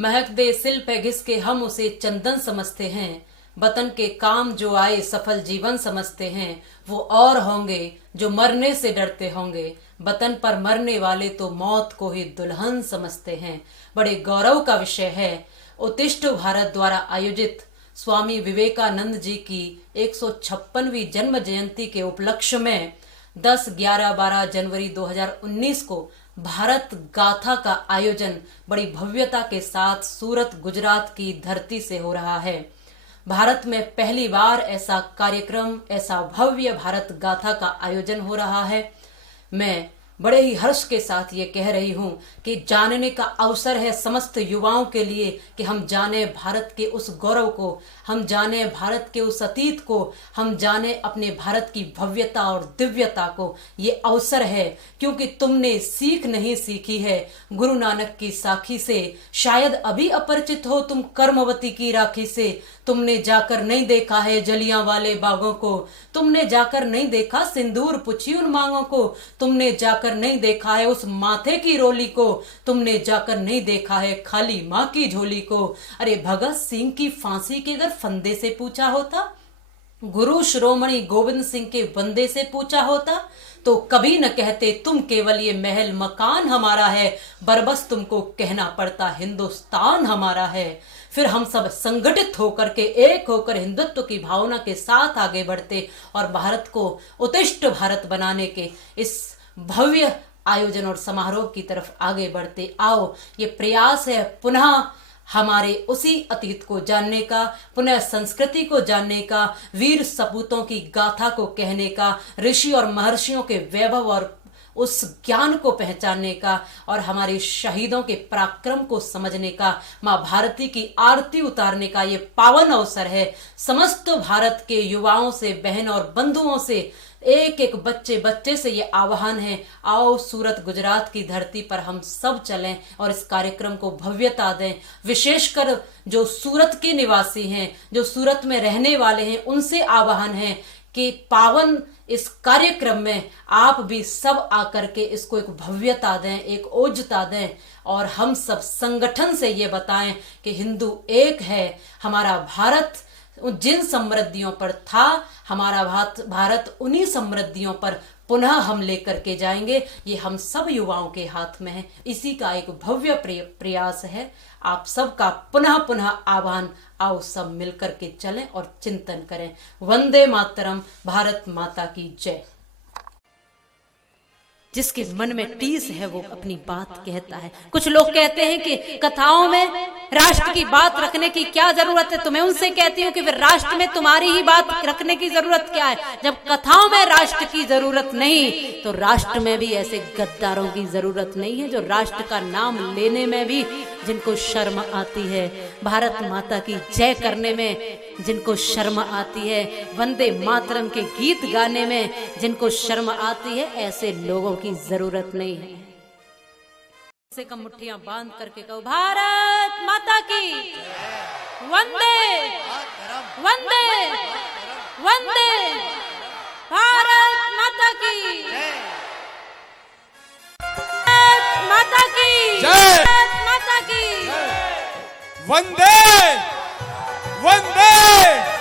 महक दे सिल पे घिस के हम उसे चंदन समझते हैं। वतन के काम जो आए सफल जीवन समझते हैं। वो और होंगे जो मरने से डरते होंगे। वतन पर मरने वाले तो मौत को ही दुल्हन समझते हैं। बड़े गौरव का विषय है उत्तिष्ठ भारत द्वारा आयोजित स्वामी विवेकानंद जी की 156वीं जन्म जयंती के उपलक्ष्य में 10, 11, 12 जनवरी 2019 को भारत गाथा का आयोजन बड़ी भव्यता के साथ सूरत गुजरात की धरती से हो रहा है। भारत में पहली बार ऐसा कार्यक्रम, ऐसा भव्य भारत गाथा का आयोजन हो रहा है। मैं बड़े ही हर्ष के साथ ये कह रही हूँ कि जानने का अवसर है समस्त युवाओं के लिए कि हम जाने भारत के उस गौरव को, हम जाने भारत के उस अतीत को, हम जाने अपने भारत की भव्यता और दिव्यता को। ये अवसर है क्योंकि तुमने सीख नहीं सीखी है गुरु नानक की साखी से। शायद अभी अपरिचित हो तुम कर्मवती की राखी से। तुमने जाकर नहीं देखा है जलियांवाले बागों को, तुमने जाकर नहीं देखा सिंदूर पुछी उन मांगों को, तुमने जाकर नहीं देखा है उस माथे की रोली को, तुमने जाकर नहीं देखा है खाली माँ की झोली को। अरे भगत सिंह की फांसी के अगर फंदे से पूछा होता, गुरु शिरोमणि गोविंद सिंह के बंदे से पूछा होता तो कभी न कहते तुम केवल ये महल मकान हमारा है, बरबस तुमको कहना पड़ता हिंदुस्तान हमारा है। फिर हम सब संगठित होकर के एक होकर हिंदुत्व की भावना के साथ आगे बढ़ते और भारत को उत्तिष्ठ भारत बनाने के इस भव्य आयोजन और समारोह की तरफ आगे बढ़ते। आओ, ये प्रयास है पुनः हमारे उसी अतीत को जानने का, पुनः संस्कृति को जानने का, वीर सपूतों की गाथा को कहने का, ऋषि और महर्षियों के वैभव और उस ज्ञान को पहचानने का और हमारे शहीदों के पराक्रम को समझने का, माँ भारती की आरती उतारने का ये पावन अवसर है। समस्त भारत के युवाओं से, बहन और बंधुओं से, एक एक बच्चे से ये आह्वान है, आओ सूरत गुजरात की धरती पर हम सब चलें और इस कार्यक्रम को भव्यता दें। विशेषकर जो सूरत के निवासी हैं, जो सूरत में रहने वाले हैं, उनसे आह्वान है कि पावन इस कार्यक्रम में आप भी सब आकर के इसको एक भव्यता दें, एक ओजता दें और हम सब संगठन से ये बताएं कि हिंदू एक है। हमारा भारत जिन समृद्धियों पर था, हमारा भारत उन्हीं समृद्धियों पर पुनः हम लेकर के जाएंगे। ये हम सब युवाओं के हाथ में है। इसी का एक भव्य प्रयास है। आप सबका पुनः पुनः आह्वान, आओ सब मिलकर के चलें और चिंतन करें। वंदे मातरम, भारत माता की जय। जिसके मन में टीस है वो अपनी बात कहता है। कुछ लोग कहते हैं कि कथाओं में राष्ट्र की बात रखने की क्या जरूरत है। तो मैं उनसे कहती हूँ कि फिर राष्ट्र में तुम्हारी ही बात रखने की जरूरत क्या है। जब कथाओं में राष्ट्र की जरूरत नहीं तो राष्ट्र में भी ऐसे गद्दारों की जरूरत नहीं है जो राष्ट्र का नाम लेने में भी जिनको शर्म आती है, भारत माता की जय करने में जिनको शर्म आती है, वंदे मातरम के गीत गाने में जिनको शर्म आती है, ऐसे लोगों की जरूरत नहीं है। से कम मुट्ठियां बांध करके कहो भारत माता की वंदे वंदे वंदे, भारत माता की माता की वंदे वंदे